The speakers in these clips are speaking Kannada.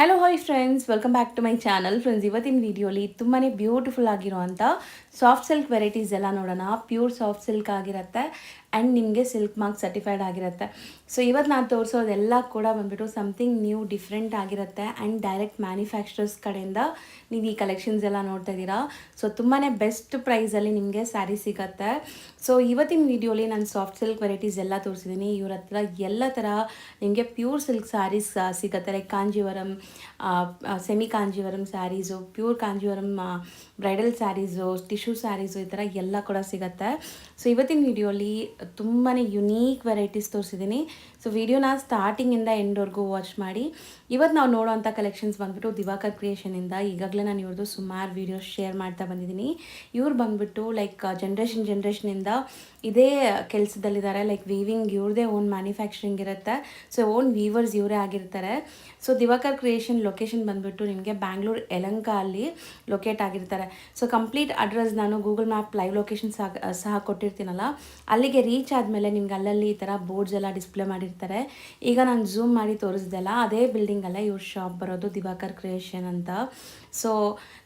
Hello hi friends welcome back to my channel friends ಇವತ್ತಿನ ವಿಡಿಯೋಲಿ ತುಂಬಾ ಬ್ಯೂಟಿಫುಲ್ ಆಗಿರುವಂಥ ಸಾಫ್ಟ್ ಸಿಲ್ಕ್ ವೆರೈಟೀಸ್ ಎಲ್ಲ ನೋಡೋಣ. ಪ್ಯೂರ್ ಸಾಫ್ಟ್ ಸಿಲ್ಕ್ ಆಗಿರುತ್ತೆ. ಆ್ಯಂಡ್ ನಿಮಗೆ ಸಿಲ್ಕ್ ಮಾರ್ಕ್ ಸರ್ಟಿಫೈಡ್ ಆಗಿರುತ್ತೆ. ಸೊ ಇವತ್ತು ನಾನು ತೋರಿಸೋದೆಲ್ಲ ಕೂಡ ಬಂದುಬಿಟ್ಟು ಸಮಥಿಂಗ್ ನ್ಯೂ ಡಿಫ್ರೆಂಟ್ ಆಗಿರುತ್ತೆ. ಆ್ಯಂಡ್ ಡೈರೆಕ್ಟ್ ಮ್ಯಾನುಫ್ಯಾಕ್ಚರರ್ಸ್ ಕಡೆಯಿಂದ ನೀವು ಈ ಕಲೆಕ್ಷನ್ಸ್ ಎಲ್ಲ ನೋಡ್ತಾ ಇದ್ದೀರಾ. ಸೊ ತುಂಬಾ ಬೆಸ್ಟ್ ಪ್ರೈಸಲ್ಲಿ ನಿಮಗೆ ಸ್ಯಾರಿ ಸಿಗುತ್ತೆ. ಸೊ ಇವತ್ತಿನ ವೀಡಿಯೋಲಿ ನಾನು ಸಾಫ್ಟ್ ಸಿಲ್ಕ್ ವೆರೈಟೀಸ್ ಎಲ್ಲ ತೋರಿಸಿದ್ದೀನಿ ಇವ್ರ ಹತ್ರ ಎಲ್ಲ ಥರ ನಿಮಗೆ ಪ್ಯೂರ್ ಸಿಲ್ಕ್ ಸ್ಯಾರೀಸ್ ಸಿಗುತ್ತೆ. Like Kanjeevaram semi Kanjeevaram saris pure Kanjeevaram bridal saris tissue saris ಈ ಥರ ಎಲ್ಲ ಕೂಡ ಸಿಗುತ್ತೆ. ಸೊ ಇವತ್ತಿನ ವಿಡಿಯೋಲಿ ತುಂಬಾ ಯುನೀಕ್ ವೆರೈಟೀಸ್ ತೋರಿಸಿದ್ದೀನಿ. ಸೊ ವಿಡಿಯೋನ ಸ್ಟಾರ್ಟಿಂಗಿಂದ ಎಂಡ್ವರೆಗೂ ವಾಚ್ ಮಾಡಿ. ಇವತ್ತು ನಾವು ನೋಡೋವಂಥ ಕಲೆಕ್ಷನ್ಸ್ ಬಂದುಬಿಟ್ಟು ದಿವಾಕರ್ ಕ್ರಿಯೇಷನಿಂದ ಈಗಾಗಲೇ ನಾನು ಇವ್ರದ್ದು ಸುಮಾರು ವೀಡಿಯೋಸ್ ಶೇರ್ ಮಾಡ್ತಾ ಬಂದಿದ್ದೀನಿ ಇವ್ರು ಬಂದ್ಬಿಟ್ಟು ಲೈಕ್ ಜನ್ರೇಷನ್ ಜನ್ರೇಷನಿಂದ ಇದೇ ಕೆಲಸದಲ್ಲಿದ್ದಾರೆ ಲೈಕ್ ವೀವಿಂಗ್ ಇವ್ರದೇ ಓನ್ ಮ್ಯಾನುಫ್ಯಾಕ್ಚರಿಂಗ್ ಇರುತ್ತೆ. ಸೊ ಓನ್ ವೀವರ್ಸ್ ಇವರೇ ಆಗಿರ್ತಾರೆ. ಸೊ ದಿವಾಕರ್ ಕ್ರಿಯೇಷನ್ ಲೊಕೇಶನ್ ಬಂದ್ಬಿಟ್ಟು ನಿಮಗೆ ಬ್ಯಾಂಗ್ಳೂರ್ ಯಲಂಕ ಅಲ್ಲಿ ಲೊಕೇಟ್ ಆಗಿರ್ತಾರೆ. ಸೊ ಕಂಪ್ಲೀಟ್ ಅಡ್ರೆಸ್ ನಾನು ಗೂಗಲ್ ಮ್ಯಾಪ್ ಲೈವ್ ಲೊಕೇಶನ್ ಸಹ ಕೊಟ್ಟಿರ್ತೀನಲ್ಲ, ಅಲ್ಲಿಗೆ ರೀಚ್ ಆದಮೇಲೆ ನಿಮ್ಗೆ ಅಲ್ಲಲ್ಲಿ ಈ ಥರ ಬೋರ್ಡ್ಸ್ ಎಲ್ಲ ಡಿಸ್ಪ್ಲೇ ಮಾಡಿರ್ತಾರೆ ಈಗ ನಾನು ಝೂಮ್ ಮಾಡಿ ತೋರಿಸ್ದಲ್ಲ ಅದೇ ಬಿಲ್ಡಿಂಗ್ ಅಲ್ಲ ಇವ್ರ ಶಾಪ್ ಬರೋದು ದಿವಾಕರ್ ಕ್ರಿಯೇಷನ್ ಅಂತ. ಸೊ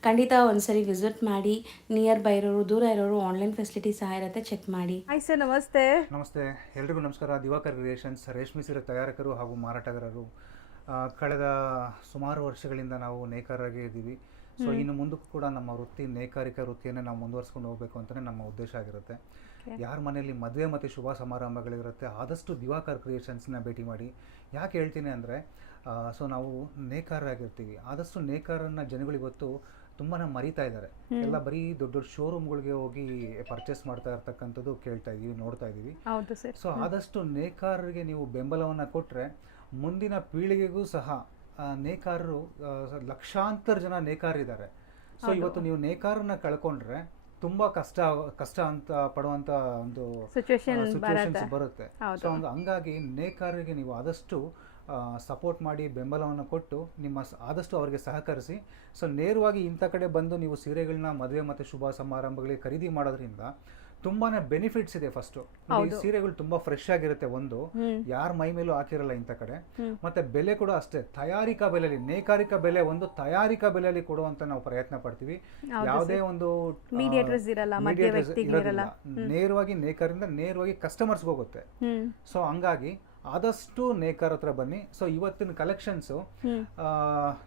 ಖಂಡಿತ ಒಂದ್ಸರಿ ವಿಸಿಟ್ ಮಾಡಿ ನಿಯರ್ ಬೈ ಇರೋರು ದೂರ ಇರೋರು ಆನ್ಲೈನ್ ಫೆಸಿಲಿಟಿ ಸಹ ಇರುತ್ತೆ ಚೆಕ್ ಮಾಡಿ. ಹಾಯ್ ಸರ್ ನಮಸ್ತೆ. ನಮಸ್ತೆ. ಎಲ್ರಿಗೂ ನಮಸ್ಕಾರ. ದಿವಾಕರ್ ಕ್ರಿಯೇಷನ್ಸ್ ರೇಷ್ಮೆ ಸೀರೆ ತಯಾರಕರು ಹಾಗೂ ಮಾರಾಟಗಾರರು. ಕಳೆದ ಸುಮಾರು ವರ್ಷಗಳಿಂದ ನಾವು ನೇಕಾರರಾಗಿ ಇದ್ದೀವಿ. ಸೊ ಇನ್ನು ಮುಂದಕ್ಕೂ ಕೂಡ ನಮ್ಮ ವೃತ್ತಿ ನೇಕಾರಿಕಾ ವೃತ್ತಿಯನ್ನೇ ನಾವು ಮುಂದುವರ್ಸ್ಕೊಂಡು ಹೋಗಬೇಕು ಅಂತಲೇ ನಮ್ಮ ಉದ್ದೇಶ ಆಗಿರುತ್ತೆ. ಯಾರ ಮನೆಯಲ್ಲಿ ಮದುವೆ ಮತ್ತು ಶುಭ ಸಮಾರಂಭಗಳಿರುತ್ತೆ ಆದಷ್ಟು ದಿವಾಕರ್ ಕ್ರಿಯೇಷನ್ಸ್ನ ಭೇಟಿ ಮಾಡಿ. ಯಾಕೆ ಹೇಳ್ತೀನಿ ಅಂದರೆ ಸೊ ನಾವು ನೇಕಾರರಾಗಿರ್ತೀವಿ. ಆದಷ್ಟು ನೇಕಾರನ್ನ ಜನಗಳು ಇವತ್ತು ತುಂಬಾ ಮರಿತಾ ಇದ್ದಾರೆ. ಎಲ್ಲ ಬರೀ ದೊಡ್ಡ ದೊಡ್ಡ ಶೋರೂಮ್ಗಳಿಗೆ ಹೋಗಿ ಪರ್ಚೇಸ್ ಮಾಡ್ತಾ ಇರ್ತಕ್ಕಂಥದ್ದು ಕೇಳ್ತಾ ಇದೀವಿ ನೋಡ್ತಾ ಇದೀವಿ. ಸೊ ಆದಷ್ಟು ನೇಕಾರರಿಗೆ ನೀವು ಬೆಂಬಲವನ್ನು ಕೊಟ್ಟರೆ ಮುಂದಿನ ಪೀಳಿಗೆಗೂ ಸಹ ನೇಕಾರರು ಲಕ್ಷಾಂತರ ಜನ ನೇಕಾರರಿದ್ದಾರೆ. ಸೊ ಇವತ್ತು ನೀವು ನೇಕಾರನ್ನ ಕಳ್ಕೊಂಡ್ರೆ ತುಂಬಾ ಕಷ್ಟ ಕಷ್ಟ ಅಂತ ಪಡುವಂತ ಒಂದು ಸಿಚುವೇಶನ್ಸ್ ಬರುತ್ತೆ. ಸೊ ಹಂಗ ಹಂಗಾಗಿ ನೇಕಾರರಿಗೆ ನೀವು ಆದಷ್ಟು ಸಪೋರ್ಟ್ ಮಾಡಿ ಬೆಂಬಲವನ್ನು ಕೊಟ್ಟು ನಿಮ್ಮ ಆದಷ್ಟು ಅವರಿಗೆ ಸಹಕರಿಸಿ. ಸೊ ನೇರವಾಗಿ ಇಂಥ ಕಡೆ ಬಂದು ನೀವು ಸೀರೆಗಳನ್ನ ಮದುವೆ ಮತ್ತು ಶುಭ ಸಮಾರಂಭಗಳಿಗೆ ಖರೀದಿ ಮಾಡೋದ್ರಿಂದ ತುಂಬಾನೇ ಬೆನಿಫಿಟ್ಸ್ ಇದೆ ಫಸ್ಟ್ ಸೀರೆಗಳು ತುಂಬಾ ಫ್ರೆಶ್ ಆಗಿರುತ್ತೆ ಒಂದು. ಯಾರ ಮೈ ಮೇಲೂ ಹಾಕಿರಲ್ಲ ಇಂಥ ಕಡೆ. ಮತ್ತೆ ಬೆಲೆ ಕೂಡ ಅಷ್ಟೇ. ತಯಾರಿಕಾ ಬೆಲೆಯಲ್ಲಿ ನೇಕಾರಿಕಾ ಬೆಲೆ ಒಂದು ತಯಾರಿಕಾ ಬೆಲೆಯಲ್ಲಿ ಕೊಡುವಂತ ನಾವು ಪ್ರಯತ್ನ ಪಡ್ತೀವಿ. ಯಾವುದೇ ಒಂದು. ನೇರವಾಗಿ ನೇಕರಿಂದ ನೇರವಾಗಿ ಕಸ್ಟಮರ್ಸ್ ಹೋಗುತ್ತೆ ಸೊ ಹಂಗಾಗಿ ಆದಷ್ಟು ನೇಕಾರ ಹತ್ರ ಬನ್ನಿ. ಸೊ ಇವತ್ತಿನ ಕಲೆಕ್ಷನ್ಸು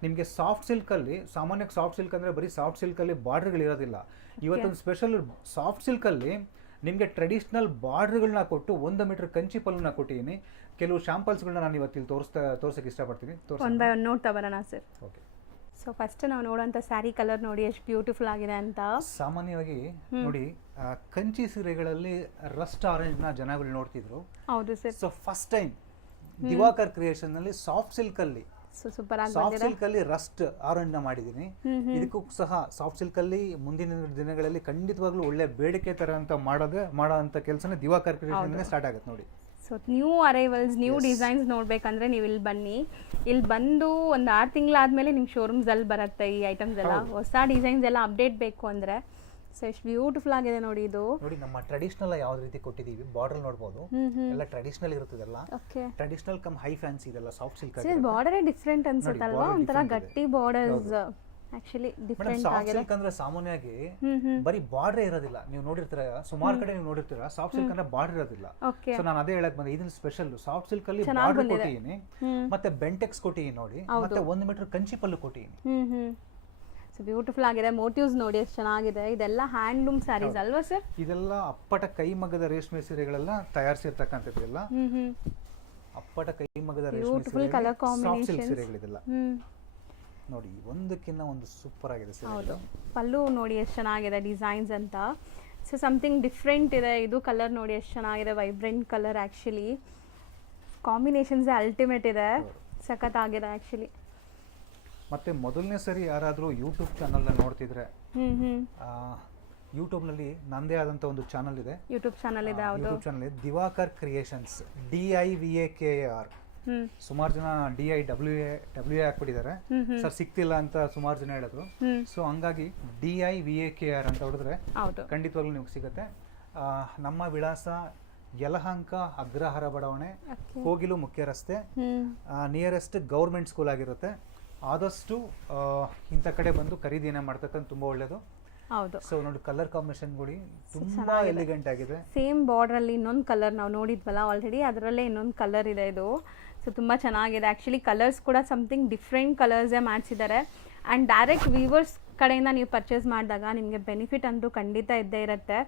ನಿಮಗೆ ಸಾಫ್ಟ್ ಸಿಲ್ಕಲ್ಲಿ ಸಾಮಾನ್ಯಕ್ಕೆ ಸಾಫ್ಟ್ ಸಿಲ್ಕ್ ಅಂದರೆ ಬರೀ ಸಾಫ್ಟ್ ಸಿಲ್ಕಲ್ಲಿ ಬಾರ್ಡರ್ಗಳು ಇರೋದಿಲ್ಲ. ಇವತ್ತೊಂದು ಸ್ಪೆಷಲ್ ಸಾಫ್ಟ್ ಸಿಲ್ಕಲ್ಲಿ ನಿಮಗೆ ಟ್ರೆಡಿಷ್ನಲ್ ಬಾರ್ಡ್ರ್ಗಳನ್ನ ಕೊಟ್ಟು ಒಂದು ಮೀಟರ್ ಕಂಚಿ ಪಲ್ಲುನ ಕೊಟ್ಟಿದ್ದೀನಿ. ಕೆಲವು ಶಾಂಪಲ್ಸ್ಗಳನ್ನ ನಾನು ಇವತ್ತಿಲ್ಲಿ ತೋರಿಸ್ತಾ ತೋರ್ಸಕ್ಕೆ ಇಷ್ಟಪಡ್ತೀನಿ. ನೋಡ್ತಾ ಬರೋಣ ಸರ್ ಓಕೆ ಸೊ ಫಸ್ಟ್ ನಾವು ನೋಡುವಂತ ಸ್ಯಾರಿ ಕಲರ್ ನೋಡಿ ಎಷ್ಟು ಬ್ಯೂಟಿಫುಲ್ ಆಗಿದೆ ಅಂತ. ಸಾಮಾನ್ಯವಾಗಿ ನೋಡಿ ಕಂಚಿ ಸೀರೆಗಳಲ್ಲಿ ರಸ್ಟ್ ಆರೆಂಜ್ನ ಜನಗಳು ನೋಡ್ತಿದ್ರು. ಹೌದು sir. So first time Diwakar ಕ್ರಿಯೇಷನ್ನಲ್ಲಿ soft silk ಅಲ್ಲಿ. ಸೂಪರ್ ಸಾಫ್ಟ್ ಸಿಲ್ಕ್ ಅಲ್ಲಿ ರಸ್ಟ್ ಆರೆಂಜ್ನ ಮಾಡಿದೀನಿ ಇದಕ್ಕೂ ಸಹ ಸಾಫ್ಟ್ ಸಿಲ್ಕ್ ಅಲ್ಲಿ ಮುಂದಿನ ದಿನಗಳಲ್ಲಿ ಖಂಡಿತವಾಗ್ಲೂ ಒಳ್ಳೆ ಬೇಡಿಕೆ ತರ ಅಂತ ಮಾಡೋದೇ ಮಾಡೋ ಅಂತ ಕೆಲಸನೇ ದಿವಾಕರ್ ಕ್ರಿಯೇಷನ್ ಸ್ಟಾರ್ಟ್ ಆಗುತ್ತೆ ನೋಡಿ. So new arrivals new designs ನೋಡ್ಬೇಕಂದ್ರೆ ನೀವು ಇಲ್ಲಿ ಬನ್ನಿ. ಇಲ್ಲಿ ಬಂದು ಒಂದು ಆರು ತಿಂಗಳಾದ್ಮೇಲೆ ಶೋರೂಮ್ಸ್ ಅಲ್ಲಿ ಬರುತ್ತೆ ಈ ಐಟಮ್ಸ್ ಎಲ್ಲ. ಹೊಸ ಡಿಸೈನ್ಸ್ ಎಲ್ಲ ಅಪ್ಡೇಟ್ ಬೇಕು ಅಂದ್ರೆ. ಸೊ ಎಷ್ಟು ಬ್ಯೂಟಿಫುಲ್ ಆಗಿದೆ ನೋಡಿ ಇದು. ನೋಡಿ ನಮ್ಮ ಟ್ರೆಡಿಷನಲ್ ಯಾವ ರೀತಿ ಕೊಟ್ಟಿದೀವಿ? ಬಾರ್ಡರ್ ನೋಡಬಹುದು ಎಲ್ಲ ಟ್ರೆಡಿಷನಲ್ ಇರುತ್ತದೆಲ್ಲ. ಟ್ರೆಡಿಷನಲ್ ಕಮ್ ಹೈ ಫ್ಯಾನ್ಸಿ ಇದೆಲ್ಲ ಸಾಫ್ಟ್ ಸಿಲ್ಕ್ ಬಾರ್ಡರೇ ಡಿಫ್ರೆಂಟ್ ಅನ್ಸುತ್ತಲ್ವಾ? ಒಂಥರ ಗಟ್ಟಿ borders actually different soft silk ಅಂದ್ರೆ ಸಾಮಾನ್ಯವಾಗಿ ಬರೀ ಬಾರ್ಡರ್ ಇರೋದಿಲ್ಲ. ನೀವು ನೋಡಿರ್ತೀರ ಸುಮಾರು ಕಡೆ ನೀವು ನೋಡಿರ್ತೀರ ಸಾಫ್ಟ್ ಸಿಲ್ಕ್ ಅಂದ್ರೆ ಬಾರ್ಡರ್ ಇರೋದಿಲ್ಲ. ಸೊ ನಾನು ಅದೇ ಹೇಳಕ್ ಬಂದೆ ಇದನ್ನ ಸ್ಪೆಷಲ್ ಸಾಫ್ಟ್ ಸಿಲ್ಕ್ ಅಲ್ಲಿ ಬಾರ್ಡರ್. ಕೊಟ್ಟಿದ್ದೀನಿ. ಮತ್ತೆ ಬೆಂಟೆಕ್ಸ್ ಕೊಟ್ಟಿದ್ದೀನಿ ನೋಡಿ. ಮತ್ತೆ ಒಂದು ಮೀಟರ್ ಕಂಚಿ ಪಲ್ಲು ಕೊಟ್ಟಿದ್ದೀನಿ. ಸೊ ಬ್ಯೂಟಿಫುಲ್ ಆಗಿದೆ. ಮೋಟಿವ್ಸ್ ನೋಡಿ ಎಷ್ಟು ಚೆನ್ನಾಗಿದೆ. ಇದೆಲ್ಲ ಹ್ಯಾಂಡ್ಲೂಮ್ ಸ್ಯಾರೀಸ್ ಅಲ್ವಾ ಸರ್ ಇದೆಲ್ಲ ಅಪ್ಪಟ ಕೈಮಗ್ಗದ ರೇಷ್ಮೆ ಸೀರೆಗಳೆಲ್ಲ ತಯಾರಿಸಿರ್ತಕ್ಕಂಥದ್ದು ಎಲ್ಲ. ಅಪ್ಪಟ ಕೈಮಗ್ಗದ ರೇಷ್ಮೆ. ಸೀರೆಗಳಿದೆಲ್ಲ. ನೋಡಿ ಒಂದಕ್ಕಿಂತ ಒಂದು ಸೂಪರ್ ಆಗಿದೆ ಹೌದು. ಪಲ್ಲು ನೋಡಿ ಎಷ್ಟು ಚೆನ್ನಾಗಿದೆ ಡಿಸೈನ್ಸ್ ಅಂತ. ಸೊ ಸಮಥಿಂಗ್ ಡಿಫ್ರೆಂಟ್ ಇದೆ. ಇದು ಕಲರ್ ನೋಡಿ ಎಷ್ಟು ಚೆನ್ನಾಗಿದೆ vibrant colour actually combinations ultimate ಇದೆ. ಸಖತ್ತಾಗಿದೆ ಆ್ಯಕ್ಚುಲಿ ಮತ್ತೆ ಮೊದಲನೇ ಸರಿ ಯಾರಾದರೂ ಯೂಟ್ಯೂಬ್ ಚಾನಲ್ನ ನೋಡ್ತಿದ್ರೆ ಯೂಟ್ಯೂಬ್ನಲ್ಲಿ ನಂದೇ ಆದಂಥ ಒಂದು ಚಾನಲ್ ಇದೆ. ಯೂಟ್ಯೂಬ್ ಚಾನಲ್ ಇದೆ YouTube channel Diwakar creations D I V A K R ಸುಮಾರು ಜನ D I W A W A ಹಾಕ್ಬಿಟ್ಟಿದ್ದಾರೆ. Sir ಸಿಕ್ತಿಲ್ಲ ಅಂತ ಸುಮಾರು ಜನ ಹೇಳಿದ್ರು. ಸೊ ಹಂಗಾಗಿ D I V A K R ಅಂತ ಹೊಡೆದ್ರೆ ಖಂಡಿತವಾಗ್ಲೂ ನಿಮ್ಗೆ ಸಿಗುತ್ತೆ. ನಮ್ಮ ವಿಳಾಸ ಯಲಹಂಕ ಅಗ್ರಹಾರ ಬಡಾವಣೆ. ಕೋಗಿಲು ಮುಖ್ಯ ರಸ್ತೆ ನಿಯರೆಸ್ಟ್ ಗೌರ್ಮೆಂಟ್ ಸ್ಕೂಲ್ ಆಗಿರುತ್ತೆ. ಆದಷ್ಟು ಇಂಥ ಕಡೆ ಬಂದು ಖರೀದಿನ ಮಾಡ್ತಕ್ಕಂಥ ತುಂಬಾ ಒಳ್ಳೇದು. ಹೌದು. ಸೊ ನೋಡಿ ಕಲರ್ ಕಾಂಬಿನೇಷನ್ಗಳು ತುಂಬಾ ಎಲಿಗೆಂಟ್ ಆಗಿದೆ. ಸೇಮ್ ಬಾರ್ಡರ್ ಅಲ್ಲಿ ಇನ್ನೊಂದು ಕಲರ್ ನಾವು ನೋಡಿದ್ವಲ್ಲ ಆಲ್ರೆಡಿ ಅದರಲ್ಲೇ ಇನ್ನೊಂದು ಕಲರ್ ಇದೆ ಇದು. ಸೊ ತುಂಬ ಚೆನ್ನಾಗಿದೆ. ಆ್ಯಕ್ಚುಲಿ ಕಲರ್ಸ್ ಕೂಡ ಸಮಥಿಂಗ್ ಡಿಫ್ರೆಂಟ್ ಕಲರ್ಸೇ ಮಾಡಿಸಿದ್ದಾರೆ. ಆ್ಯಂಡ್ ಡೈರೆಕ್ಟ್ ವೀವರ್ಸ್ ಕಡೆಯಿಂದ ನೀವು ಪರ್ಚೇಸ್ ಮಾಡಿದಾಗ ನಿಮಗೆ ಬೆನಿಫಿಟ್ ಅಂತೂ ಖಂಡಿತ ಇದ್ದೇ ಇರುತ್ತೆ.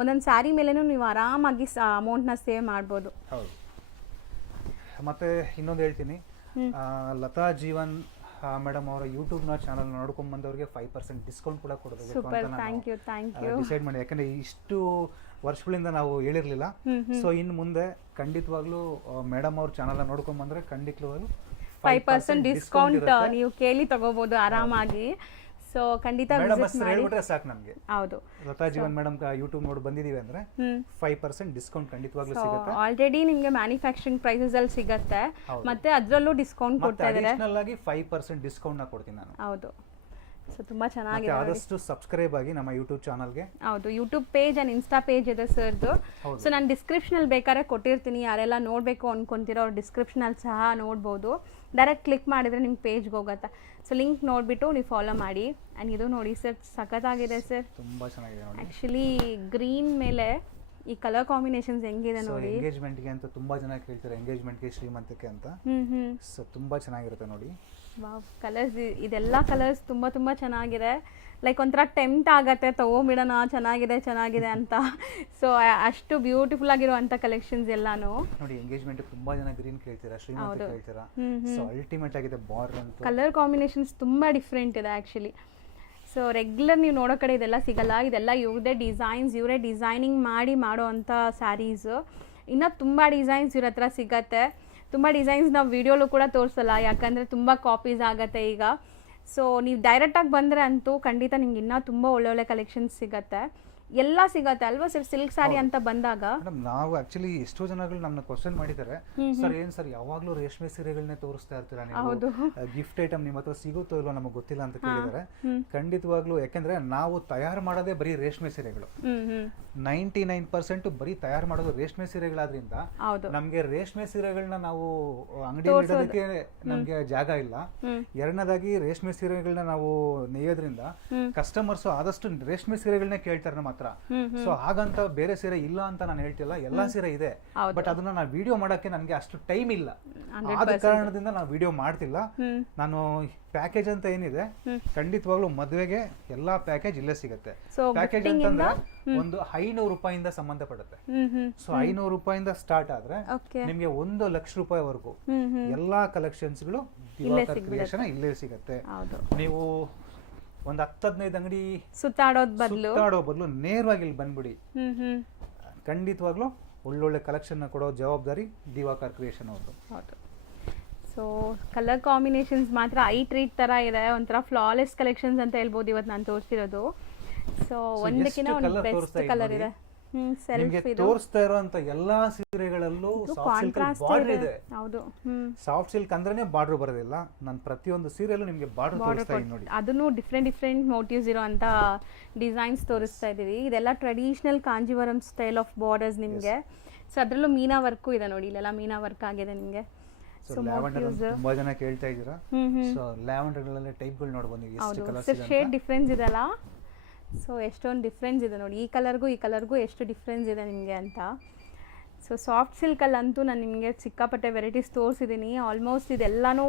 ಒಂದೊಂದು ಸ್ಯಾರಿ ಮೇಲೇನೂ ನೀವು ಆರಾಮಾಗಿ ಅಮೌಂಟ್ನ ಸೇವ್ ಮಾಡ್ಬೋದು. ಹೌದು. ಮತ್ತೆ ಇನ್ನೊಂದು ಹೇಳ್ತೀನಿ. ಲತಾ ಜೀವನ್ ಮೇಡಮ್ ಅವರ ಯೂಟ್ಯೂಬ್ನ ಚಾನಲ್ ನೋಡ್ಕೊಂಡ್ ಬಂದವರಿಗೆ ಫೈವ್ ಪರ್ಸೆಂಟ್ ಡಿಸ್ಕೌಂಟ್ ಕೂಡ ಕೊಡಬೇಕು ಡಿಸೈಡ್ ಮಾಡಿ. ಯಾಕಂದ್ರೆ ಇಷ್ಟು ವರ್ಷಗಳಿಂದ ನಾವು ಹೇಳಿರ್ಲಿಲ್ಲ. ಸೊ ಇನ್ನು ಮುಂದೆ ಖಂಡಿತವಾಗ್ಲೂ ಮೇಡಮ್ ಅವ್ರ ಚಾನಲ್ ನೋಡ್ಕೊಂಡ್ ಬಂದ್ರೆ ಖಂಡಿತವಾಗ್ಲೂ ಫೈವ್ ಪರ್ಸೆಂಟ್ ಡಿಸ್ಕೌಂಟ್ ನೀವು ಕೇಳಿ ತಗೋಬಹುದು ಆರಾಮಾಗಿ. ಸೊ ಖಂಡಿತ ಮೇಡಮ್ ವಿಸಿಟ್ ಹೆಸರು ಮಾಡಿ. ಹೇಳ್ಬಿಟ್ರೆ ಸಾಕು ನಮಗೆ. ಹೌದು. ಲತಾ ಜೀವನ್ ಮೇಡಮ್ ಯೂಟ್ಯೂಬ್ ನೋಡಿ ಬಂದಿದೀವಿ ಅಂದ್ರೆ ಫೈವ್ ಪರ್ಸೆಂಟ್ ಡಿಸ್ಕೌಂಟ್ ಖಂಡಿತವಾಗ್ಲೂ ಸಿಗುತ್ತೆ. ಆಲ್ರೆಡಿ ನಿಮಗೆ ಮ್ಯಾನುಫ್ಯಾಕ್ಚರಿಂಗ್ ಪ್ರೈಸಸ್ ಅಲ್ಲಿ ಸಿಗತ್ತೆ. ಮತ್ತೆ ಅದರಲ್ಲೂ ಡಿಸ್ಕೌಂಟ್ ಕೊಡ್ತಾ ಇದ್ದಾರೆ ಆಗಿ ಫೈವ್ ಪರ್ಸೆಂಟ್ ಡಿಸ್ಕೌಂಟ್ನ ಕೊಡ್ತೀನಿ ನಾನು. ಹೌದು. ಸೊ ತುಂಬಾ ಚೆನ್ನಾಗಿದೆ. ಆದಷ್ಟು ಸಬ್ಸ್ಕ್ರೈಬ್ ಆಗಿ ನಮ್ಮ ಯೂಟ್ಯೂಬ್ ಚಾನಲ್ಗೆ ಹೌದು. YouTube page and insta page ಇದೆ ಸರ್ದು. ಸೊ ನಾನು ಡಿಸ್ಕ್ರಿಪ್ಷನಲ್ಲಿ ಬೇಕಾದ್ರೆ ಕೊಟ್ಟಿರ್ತೀನಿ. ಯಾರೆಲ್ಲ ನೋಡಬೇಕು ಅನ್ಕೊಂತೀರೋ ಅವ್ರು ಡಿಸ್ಕ್ರಿಪ್ಷನಲ್ಲಿ ಸಹ ನೋಡ್ಬೋದು. ಡೈರೆಕ್ಟ್ ಕ್ಲಿಕ್ ಮಾಡಿದರೆ ನಿಮ್ಮ ಪೇಜ್ಗೆ ಹೋಗುತ್ತೆ. ಸೊ ಲಿಂಕ್ ನೋಡಿಬಿಟ್ಟು ನೀವು ಫಾಲೋ ಮಾಡಿ. ಆ್ಯಂಡ್ ಇದು ನೋಡಿ ಸರ್ ಸಖತ್ತಾಗಿದೆ ಸರ್ ತುಂಬಾ ಚೆನ್ನಾಗಿದೆ ನೋಡಿ. ಆ್ಯಕ್ಚುಲಿ ಗ್ರೀನ್ ಮೇಲೆ ಈ ಕಲರ್ ಕಾಂಬಿನೇಷನ್ಸ್ ಹೆಂಗಿದೆ ನೋಡಿ. ಎಂಗೇಜ್ಮೆಂಟ್ಗೆ ಅಂತ ತುಂಬಾ ಜನ ಕೇಳ್ತಾರೆ ಎಂಗೇಜ್ಮೆಂಟ್ಗೆ ಶ್ರೀಮಂತಕ್ಕೆ ಅಂತ. ಹ್ಞೂ ಹ್ಞೂ ಸೊ ತುಂಬ ಚೆನ್ನಾಗಿರುತ್ತೆ ನೋಡಿ. ಕಲರ್ಸ್ ಇದೆಲ್ಲ ಕಲರ್ಸ್ ತುಂಬ ತುಂಬ ಚೆನ್ನಾಗಿದೆ. ಲೈಕ್ ಒಂಥರ ಟೆಂಪ್ಟ್ ಆಗತ್ತೆ ತೊಗೊಂಬಿಡೋಣ ಚೆನ್ನಾಗಿದೆ ಚೆನ್ನಾಗಿದೆ ಅಂತ. ಸೊ ಅಷ್ಟು ಬ್ಯೂಟಿಫುಲ್ ಆಗಿರುವಂಥ ಕಲೆಕ್ಷನ್ಸ್ ಎಲ್ಲಾನು. ನೋಡಿ ಎಂಗೇಜ್ಮೆಂಟ್ ತುಂಬಾ ಜನ ಗ್ರೀನ್ ಕೇಳ್ತೀರಾ ಶ್ರೀಮಂತ. ಕೇಳ್ತೀರಾ? ಸೊ ಅಲ್ಟಿಮೇಟ್ ಆಗಿದೆ ಬಾರ್ಡರ್ ಅಂತ. ಕಲರ್ ಕಾಂಬಿನೇಷನ್ಸ್ ತುಂಬಾ ಡಿಫ್ರೆಂಟ್ ಇದೆ ಆ್ಯಕ್ಚುಲಿ ಸೊ ರೆಗ್ಯುಲರ್ ನೀವು ನೋಡೋ ಕಡೆ ಇದೆಲ್ಲ ಸಿಗಲ್ಲ. ಇದೆಲ್ಲ ಇವ್ರದೇ ಡಿಸೈನ್ಸ್ ಇವರೇ ಡಿಸೈನಿಂಗ್ ಮಾಡಿ ಮಾಡೋ ಅಂಥ ಸ್ಯಾರೀಸು ಇನ್ನೂ ತುಂಬ ಡಿಸೈನ್ಸ್ ಇವ್ರ ಹತ್ರ ಸಿಗತ್ತೆ. ತುಂಬ ಡಿಸೈನ್ಸ್ ನಾವು ವಿಡಿಯೋಲು ಕೂಡ ತೋರಿಸಲ್ಲ, ಯಾಕಂದರೆ ತುಂಬ ಕಾಪೀಸ್ ಆಗುತ್ತೆ ಈಗ. ಸೊ ನೀವು ಡೈರೆಕ್ಟಾಗಿ ಬಂದರೆ ಅಂತೂ ಖಂಡಿತ ನಿಮ್ಗೆ ಇನ್ನೂ ತುಂಬ ಒಳ್ಳೊಳ್ಳೆ ಕಲೆಕ್ಷನ್ಸ್ ಸಿಗತ್ತೆ. ಎಲ್ಲ ಸಿಗತ್ತೆ ಅಲ್ವಾ ಸರ್ ಸಿಲ್ಕ್ ಸಾರಿ ಅಂತ ಬಂದಾಗ? ಮೇಡಮ್ ನಾವು ಆಕ್ಚುಲಿ ಎಷ್ಟೋ ಜನಗಳು ನಮ್ಮನ್ನ ಕ್ವಶನ್ ಮಾಡಿದ್ದಾರೆ. ಸರ್ ಏನ್ ಸರ್ ಯಾವಾಗ್ಲೂ ರೇಷ್ಮೆ ಸೀರೆಗಳನ್ನೇ ತೋರಿಸ್ತಾ ಇರ್ತೀರಾ. ನೀವು? ಗಿಫ್ಟ್ ಐಟಮ್ ನಿಮ್ಮ ಹತ್ರ ಸಿಗುತ್ತೋ ಇಲ್ವೋ ನಮಗೆ ಗೊತ್ತಿಲ್ಲ ಅಂತ ಕೇಳಿದ್ದಾರೆ. ಖಂಡಿತವಾಗ್ಲೂ ಯಾಕಂದ್ರೆ ನಾವು ತಯಾರು ಮಾಡೋದೇ ಬರೀ ರೇಷ್ಮೆ ಸೀರೆಗಳು. ನೈಂಟಿ ನೈನ್ ಪರ್ಸೆಂಟ್ ಬರೀ ತಯಾರು ಮಾಡೋದು ರೇಷ್ಮೆ ಸೀರೆಗಳಾದ್ರಿಂದ ನಮ್ಗೆ ರೇಷ್ಮೆ ಸೀರೆಗಳನ್ನ ನಾವು ಅಂಗಡಿ ಇಡೋದಕ್ಕೆ ನಮ್ಗೆ ಜಾಗ ಇಲ್ಲ. ಎರಡನೇದಾಗಿ ರೇಷ್ಮೆ ಸೀರೆಗಳನ್ನ ನಾವು ನೇಯೋದ್ರಿಂದ ಕಸ್ಟಮರ್ಸ್ ಆದಷ್ಟು ರೇಷ್ಮೆ ಸೀರೆಗಳನ್ನ ಕೇಳ್ತಾರೆ ನಮ್ಮ ಹತ್ರ. ಸೊ ಹಾಗಂತ ಬೇರೆ ಸೀರೆ ಇಲ್ಲ ಅಂತ ನಾನು ಹೇಳ್ತಿಲ್ಲ. ಎಲ್ಲಾ ಸೀರೆ ಇದೆ. ಬಟ್ ಅದನ್ನ ನಾನು ವಿಡಿಯೋ ಮಾಡಕ್ಕೆ ನನಗೆ ಅಷ್ಟು ಟೈಮ್ ಇಲ್ಲ. ಆದ ಕಾರಣದಿಂದ ನಾನು ವಿಡಿಯೋ ಮಾಡ್ತಿಲ್ಲ. ನಾನು ಪ್ಯಾಕೇಜ್ ಅಂತ ಏನಿದೆ ಖಂಡಿತವಾಗ್ಲೂ ಮದುವೆಗೆ ಎಲ್ಲಾ ಪ್ಯಾಕೇಜ್ ಇಲ್ಲೇ ಸಿಗುತ್ತೆ. ಪ್ಯಾಕೇಜ್ ಅಂತಂದ್ರೆ ಒಂದು ಐನೂರು ರೂಪಾಯಿಂದ ಸಂಬಂಧಪಡುತ್ತೆ. ಸೊ ಐನೂರು ರೂಪಾಯಿಂದ ಸ್ಟಾರ್ಟ್ ಆದ್ರೆ ನಿಮ್ಗೆ ಒಂದು ಲಕ್ಷ ರೂಪಾಯಿವರೆಗೂ ವರೆಗೂ. ಹ್ಞೂ ಎಲ್ಲಾ ಕಲೆಕ್ಷನ್ಸ್ಗಳು ದಿವಾಕರ್ ಕ್ರಿಯೇಷನ್ ಇಲ್ಲೇ ಸಿಗತ್ತೆ. ನೀವು ಒಂದ್ ಹತ್ತು ಹದಿನೈದು ಅಂಗಡಿ ಸುತ್ತಾಡೋದ್ ಬದಲು? ಸುತ್ತಾಡೋ ಬದಲು ನೇರವಾಗಿ ಇಲ್ಲಿ ಬಂದ್ಬಿಡಿ. ಹ್ಮ್ ಹ್ಮ್. ಖಂಡಿತವಾಗ್ಲೂ ಒಳ್ಳೊಳ್ಳೆ ಕಲೆಕ್ಷನ್ ಕೊಡೋ ಜವಾಬ್ದಾರಿ ದಿವಾಕರ್ ಕ್ರಿಯೇಷನ್ ಅವ್ರದ್ದು ಹೌದು. ಸೊ ಕಲರ್ ಕಾಂಬಿನೇಷನ್ಸ್ ಮಾತ್ರ ಐ ಟ್ರೀಟ್ ತರ ಇದೆ ಒಂಥರ ಫ್ಲಾಲೆಸ್ ಕಲೆಕ್ಷನ್ಸ್ ಅಂತ ಹೇಳ್ಬೋದು ಇವತ್ತು ನಾನು ತೋರಿಸಿರೋದು. ಸೊ ಒಂದಕ್ಕಿಂತ ಒಂದು ಬೆಸ್ಟ್ ಕಲರ್ ಇದೆ. ನಿಮ್ಗೆ ತೋರಿಸ್ತಾ ಇರೋಂತ ಎಲ್ಲಾ ಸೀರೆಗಳಲ್ಲೂ ಸಾಫ್ಟ್ ಸಿಲ್ಕ್ ಬಾರ್ಡರ್ ಇದೆ. ಹೌದು. ಸಾಫ್ಟ್ ಸಿಲ್ಕ್ ಅಂದ್ರೇನೆ ಬಾರ್ಡರ್ ಬರೋದಿಲ್ಲ. ನಾನು ಪ್ರತಿಯೊಂದು ಸೀರೆಯಲ್ಲೂ ನಿಮಗೆ ಬಾರ್ಡರ್ ತೋರಿಸ್ತಾ ಇದ್ದೀನಿ ನೋಡಿ. ಅದನ್ನು ಡಿಫ್ರೆಂಟ್ ಡಿಫ್ರೆಂಟ್ ಮೋಟಿವ್ಸ್ ಇರೋಂತ ಡಿಸೈನ್ಸ್ ತೋರಿಸ್ತಾ ಇದೀವಿ ಇದೆಲ್ಲ traditional Kanjeevaram style of borders ನಿಮಗೆ. ಸೊ ಅದರಲ್ಲೂ ಮೀನಾ ವರ್ಕು ಇದೆ ನೋಡಿ. ಇಲ್ಲೆಲ್ಲ ಮೀನಾ ವರ್ಕ್ ಆಗಿದೆ ನಿಮಗೆ. ಸೊ ಲ್ಯಾವೆಂಡರ್ ತುಂಬಾ ಜನ ಕೇಳ್ತಾ ಇದ್ದೀರಾ. ಸೊ ಲ್ಯಾವೆಂಡರ್ ಟೈಪ್ಗಳು ಎಷ್ಟು ಕಲರ್ಸ್ ಇದೆ ಶೇಡ್ ಡಿಫ್ರೆನ್ಸ್ ಇದೆಲ್ಲ ಸೊ ಎಷ್ಟೊಂದು ಡಿಫ್ರೆನ್ಸ್ ಇದೆ ನೋಡಿ. ಈ ಕಲರ್ಗೂ ಈ ಕಲರ್ಗೂ ಎಷ್ಟು ಡಿಫ್ರೆನ್ಸ್ ಇದೆ ನಿಮಗೆ ಅಂತ. ಸೊ ಸಾಫ್ಟ್ ಸಿಲ್ಕಲ್ಲಂತೂ ನಾನು ನಿಮಗೆ ಸಿಕ್ಕಾಪಟ್ಟೆ ವೆರೈಟೀಸ್ ತೋರಿಸಿದ್ದೀನಿ ಆಲ್ಮೋಸ್ಟ್ ಇದೆಲ್ಲನೂ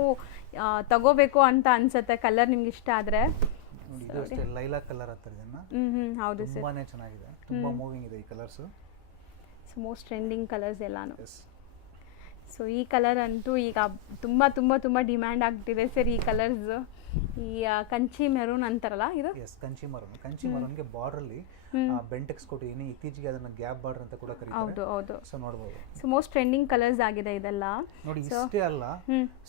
ತಗೋಬೇಕು ಅಂತ ಅನ್ಸುತ್ತೆ. ಕಲರ್ ನಿಮ್ಗೆ ಇಷ್ಟ ಆದರೆ. ಲೈಲಾ ಕಲರ್ ಹ್ಞೂ ಹ್ಞೂ ಹೌದು ಸರ್. ತುಂಬಾ ಚೆನ್ನಾಗಿದೆ. ತುಂಬಾ ಮೂವಿಂಗ್ ಇದೆ ಈ colours so most trending colours ಎಲ್ಲಾನು. ಸೊ ಈ ಕಲರ್ ಅಂತೂ ಈಗ ತುಂಬ ತುಂಬ ತುಂಬ ಡಿಮ್ಯಾಂಡ್ ಆಗ್ತಿದೆ ಸರ್ ಈ ಕಲರ್ಸ್ ಈ ಕಂಚಿ ಮೆರೂನ್ ಅಂತಾರಲ್ಲ ಇದು? ಎಸ್ ಕಂಚಿ ಮರೂನ್ ಕಂಚಿ ಮರನ್ಗೆ ಬಾರ್ಡರ್ ಅಲ್ಲಿ ಬೆಂಟೆಕ್ಸ್ ಕೊಟ್ಟಿದ್ದೀನಿ ಏನೇ ಇತ್ತೀಚೆಗೆ ಅದನ್ನ ಗ್ಯಾಪ್ ಬಾರ್ಡರ್ ಅಂತ ಕೂಡ ಕರೀತಾರೆ. ಹೌದು ಹೌದು. ಸೊ ನೋಡಬಹುದು ಸೊ ಮೋಸ್ಟ್ ಟ್ರೆಂಡಿಂಗ್ ಕಲರ್ಸ್ ಆಗಿದೆ ಇದೆಲ್ಲ. ನೋಡಿ ಇಷ್ಟೇ ಅಲ್ಲ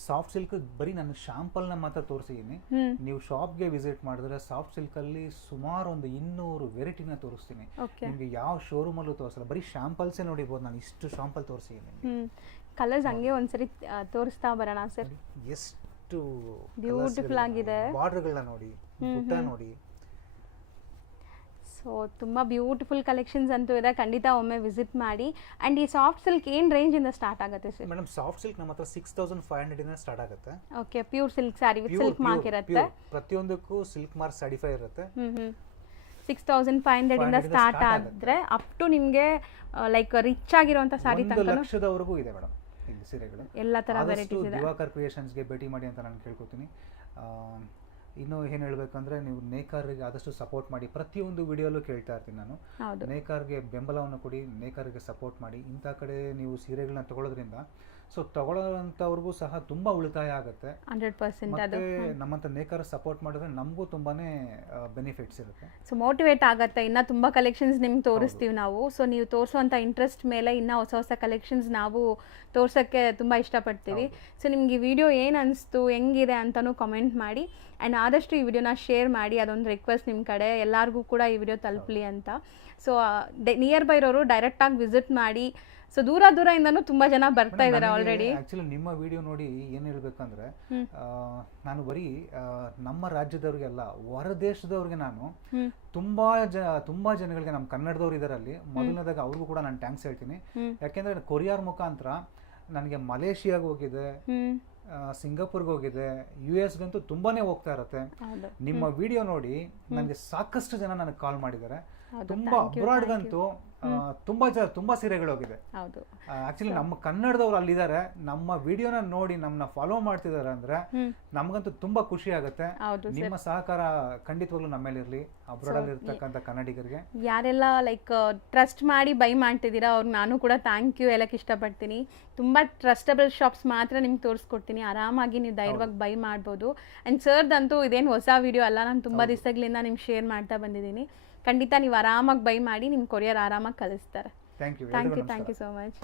ಸಾಫ್ಟ್ ಸಿಲ್ಕ್ ಬರೀ ನಾನು ಶಾಂಪಲ್ನ ಮಾತ್ರ ತೋರಿಸಿದ್ದೀನಿ ನೀವು ಶಾಪ್ಗೆ ವಿಸಿಟ್ ಮಾಡಿದ್ರೆ ಸಾಫ್ಟ್ ಸಿಲ್ಕ್ ಅಲ್ಲಿ ಸುಮಾರು ಒಂದು ಇನ್ನೂರು ವೆರೈಟಿನ ತೋರಿಸ್ತೀನಿ. ನಿಮಗೆ ಯಾವ ಶೋರೂಮ್ ಅಲ್ಲೂ ತೋರಿಸಲ್ಲ. ಬರೀ ಶಾಂಪಲ್ಸೇ ನೋಡಿಬಹುದು ನಾನು ಇಷ್ಟು ಶಾಂಪಲ್ ತೋರಿಸಿದ್ದೀನಿ ಕಲರ್ಸ್ ಹಂಗೆ ಒಂದ್ಸರಿ ತೋರಿಸ್ತಾ ಬರೋಣ ಸರ್. ಎಷ್ಟು ಬ್ಯೂಟಿಫುಲ್ ಆಗಿದೆ. ಬಾರ್ಡರ್ಗಳನ್ನ ನೋಡಿ ಬುಟ್ಟ ನೋಡಿ. ಸೊ ತುಂಬ ಬ್ಯೂಟಿಫುಲ್ ಕಲೆಕ್ಷನ್ಸ್ ಅಂತೂ ಇದೆ. ಖಂಡಿತ ಒಮ್ಮೆ ವಿಸಿಟ್ ಮಾಡಿ. ಆ್ಯಂಡ್ ಈ ಸಾಫ್ಟ್ ಸಿಲ್ಕ್ ಏನು ರೇಂಜಿಂದ ಸ್ಟಾರ್ಟ್ ಆಗುತ್ತೆ ಸರ್? ಮೇಡಮ್ ಸಾಫ್ಟ್ ಸಿಲ್ಕ್ ನಮ್ಮ ಹತ್ರ ಸಿಕ್ಸ್ ತೌಸಂಡ್ ಫೈವ್ ಹಂಡ್ರೆಡ್ ಇಂದ ಸ್ಟಾರ್ಟ್ ಆಗುತ್ತೆ. Okay pure silk sari with silk mark ಇರುತ್ತೆ. ಪ್ರತಿಯೊಂದಕ್ಕೂ ಸಿಲ್ಕ್ ಮಾರ್ಕ್ ಸರ್ಟಿಫೈ ಇರುತ್ತೆ. ಸಿಕ್ಸ್ ತೌಸಂಡ್ ಫೈವ್ ಹಂಡ್ರೆಡ್ ಇಂದ ಸ್ಟಾರ್ಟ್ ಆದ್ರೆ ಅಪ್ ಟು ನಿಮಗೆ ಲೈಕ್ ರಿಚ್ ಆಗಿರುವಂಥ ಸಾರಿ ಒಂದು ತನಕ ಲಕ್ಷದವರೆಗೂ ಇದೆ ಮೇಡಮ್. ಇಲ್ಲಿ ಸೀರೆಗಳು. ಎಲ್ಲ ಥರ ಆದಷ್ಟು ವೆರೈಟೀಸ್ ಇದೆ. ದಿವಾಕರ್ ಕ್ರಿಯೇಷನ್ಸ್ಗೆ ಭೇಟಿ ಮಾಡಿ ಅಂತ ನಾನು ಕೇಳ್ಕೊತೀನಿ. ಇನ್ನು ಏನು ಹೇಳಬೇಕಂದ್ರೆ ನೀವು ನೇಕಾರರಿಗೆ ಆದಷ್ಟು ಸಪೋರ್ಟ್ ಮಾಡಿ ಪ್ರತಿಯೊಂದು ವಿಡಿಯೋಲ್ಲೂ ಕೇಳ್ತಾ ಇರ್ತೀನಿ ನಾನು. ನೇಕಾರ್ಗೆ ಬೆಂಬಲವನ್ನು ಕೊಡಿ ನೇಕಾರರಿಗೆ ಸಪೋರ್ಟ್ ಮಾಡಿ. ಇಂಥ ಕಡೆ ನೀವು ಸೀರೆಗಳನ್ನ ತಗೊಳ್ಳೋದ್ರಿಂದ ಸೊ ತಗೊಳ್ಳೋಂಥವ್ರಿಗೂ ಸಹ ತುಂಬ ಉಳಿತಾಯ ಆಗುತ್ತೆ. ಹಂಡ್ರೆಡ್ ಪರ್ಸೆಂಟ್ ಅದು. ಮತ್ತೆ ನಮ್ಮಂಥ ನೇಕಾರ ಸಪೋರ್ಟ್ ಮಾಡಿದ್ರೆ ನಮಗೂ ತುಂಬಾನೇ ಬೆನಿಫಿಟ್ಸ್ ಇರುತ್ತೆ. ಸೊ ಮೋಟಿವೇಟ್ ಆಗುತ್ತೆ. ಇನ್ನ ತುಂಬ ಕಲೆಕ್ಷನ್ಸ್ ನಿಮ್ಗೆ ತೋರಿಸ್ತೀವಿ ನಾವು. ಸೊ ನೀವು ತೋರಿಸುವಂಥ ಇಂಟ್ರೆಸ್ಟ್ ಮೇಲೆ ಇನ್ನೂ ಹೊಸ ಹೊಸ ಕಲೆಕ್ಷನ್ಸ್ ನಾವು ತೋರ್ಸೋಕ್ಕೆ ತುಂಬ ಇಷ್ಟಪಡ್ತೀವಿ. ಸೊ ನಿಮ್ಗೆ ಈ ವಿಡಿಯೋ ಏನು ಅನಿಸ್ತು ಹೆಂಗಿದೆ ಅಂತಲೂ ಕಮೆಂಟ್ ಮಾಡಿ. ಆ್ಯಂಡ್ ಆದಷ್ಟು ಈ ವಿಡಿಯೋನ ಶೇರ್ ಮಾಡಿ ಅದೊಂದು ರಿಕ್ವೆಸ್ಟ್ ನಿಮ್ಮ ಕಡೆ ಎಲ್ಲರಿಗೂ ಕೂಡ ಈ ವಿಡಿಯೋ ತಲುಪಲಿ ಅಂತ. ಸೊ ನಿಯರ್ ಬೈ ಇರೋರು ಡೈರೆಕ್ಟಾಗಿ ವಿಸಿಟ್ ಮಾಡಿ. ಸೊ ದೂರ ದೂರದಿಂದನೂ ತುಂಬಾ ಜನ ಬರ್ತಾ ಇದ್ದಾರೆ ಆಲ್ರೆಡಿ ಆಕ್ಚುಲಿ ನಿಮ್ಮ ವಿಡಿಯೋ ನೋಡಿ ಏನು ಹೇಳ್ಬೇಕಂದ್ರೆ ನಾನು ಬರೀ ನಮ್ಮ ರಾಜ್ಯದವ್ರಿಗೆಲ್ಲ ಹೊರ ದೇಶದವ್ರಿಗೆ ನಾನು. ತುಂಬಾ ಜ ತುಂಬಾ ಜನಗಳಿಗೆ ನಮ್ಮ ಕನ್ನಡದವ್ರು ಇದರಲ್ಲಿ ಮೊದಲನೇದಾಗ ಅವ್ರಿಗೂ ಕೂಡ ನಾನು ಟ್ಯಾಂಕ್ಸ್ ಹೇಳ್ತೀನಿ. ಯಾಕೆಂದ್ರೆ ಕೊರಿಯಾರ್ ಮುಖಾಂತರ ನನಗೆ ಮಲೇಷಿಯಾಗ ಹೋಗಿದೆ ಸಿಂಗಾಪುರ್ಗೆ ಹೋಗಿದೆ ಯು ಎಸ್ಗಂತೂ ತುಂಬಾನೇ ಹೋಗ್ತಾ ಇರತ್ತೆ. ನಿಮ್ಮ ವಿಡಿಯೋ ನೋಡಿ ನನಗೆ ಸಾಕಷ್ಟು ಜನ ನನಗೆ ಕಾಲ್ ಮಾಡಿದ್ದಾರೆ. ತುಂಬಾ ಅಬ್ರಾಡ್ಗಂತೂ ತುಂಬಾ ಜ ತುಂಬಾ ಸೀರೆಗಳು ಹೋಗಿದೆ. ಹೌದು. ಆಕ್ಚುಲಿ ನಮ್ಮ ಕನ್ನಡದವ್ರು ಅಲ್ಲಿದ್ದಾರೆ. ನಮ್ಮ ವಿಡಿಯೋನ ನೋಡಿ ನಮ್ಮನ್ನ ಫಾಲೋ ಮಾಡ್ತಿದ್ದಾರೆ ಅಂದ್ರೆ. ನಮಗಂತೂ ತುಂಬಾ ಖುಷಿ ಆಗುತ್ತೆ. ನಿಮ್ಮ ಸಹಕಾರ ಖಂಡಿತವಾಗ್ಲೂ ನಮ್ಮ ಮೇಲೆ ಇರಲಿ. ಅಬ್ರಾಡ್ ಅಲ್ಲಿ ಇರ್ತಕ್ಕಂಥ ಕನ್ನಡಿಗರಿಗೆ. ಯಾರೆಲ್ಲ ಲೈಕ್ ಟ್ರಸ್ಟ್ ಮಾಡಿ ಬೈ ಮಾಡ್ತಿದ್ದೀರಾ ಅವ್ರಿಗೆ ನಾನು ಕೂಡ ಥ್ಯಾಂಕ್ ಯು ಹೇಳಕ್ಕೆ ಇಷ್ಟಪಡ್ತೀನಿ. ತುಂಬಾ ಟ್ರಸ್ಟಬಲ್ ಶಾಪ್ಸ್ ಮಾತ್ರ ನಿಮ್ಗೆ ತೋರಿಸ್ಕೊಡ್ತೀನಿ. ಆರಾಮಾಗಿ ನೀವು ಧೈರ್ಯವಾಗಿ ಬೈ ಮಾಡ್ಬೋದು. ಅಂಡ್ ಸರ್ದಂತೂ ಇದೇನು ಹೊಸ ವಿಡಿಯೋ ಅಲ್ಲ. ನಾನು ತುಂಬಾ ದಿವಸಗಳಿಂದ ನಿಮ್ಗೆ ಶೇರ್ ಮಾಡ್ತಾ ಬಂದಿದ್ದೀನಿ. ಖಂಡಿತ ನೀವು ಆರಾಮಾಗಿ ಬೈ ಮಾಡಿ ನಿಮ್ಮ ಕೊರಿಯರ್ ಆರಾಮಾಗಿ ಕಳಿಸ್ತಾರೆ. Thank you thank you thank you so much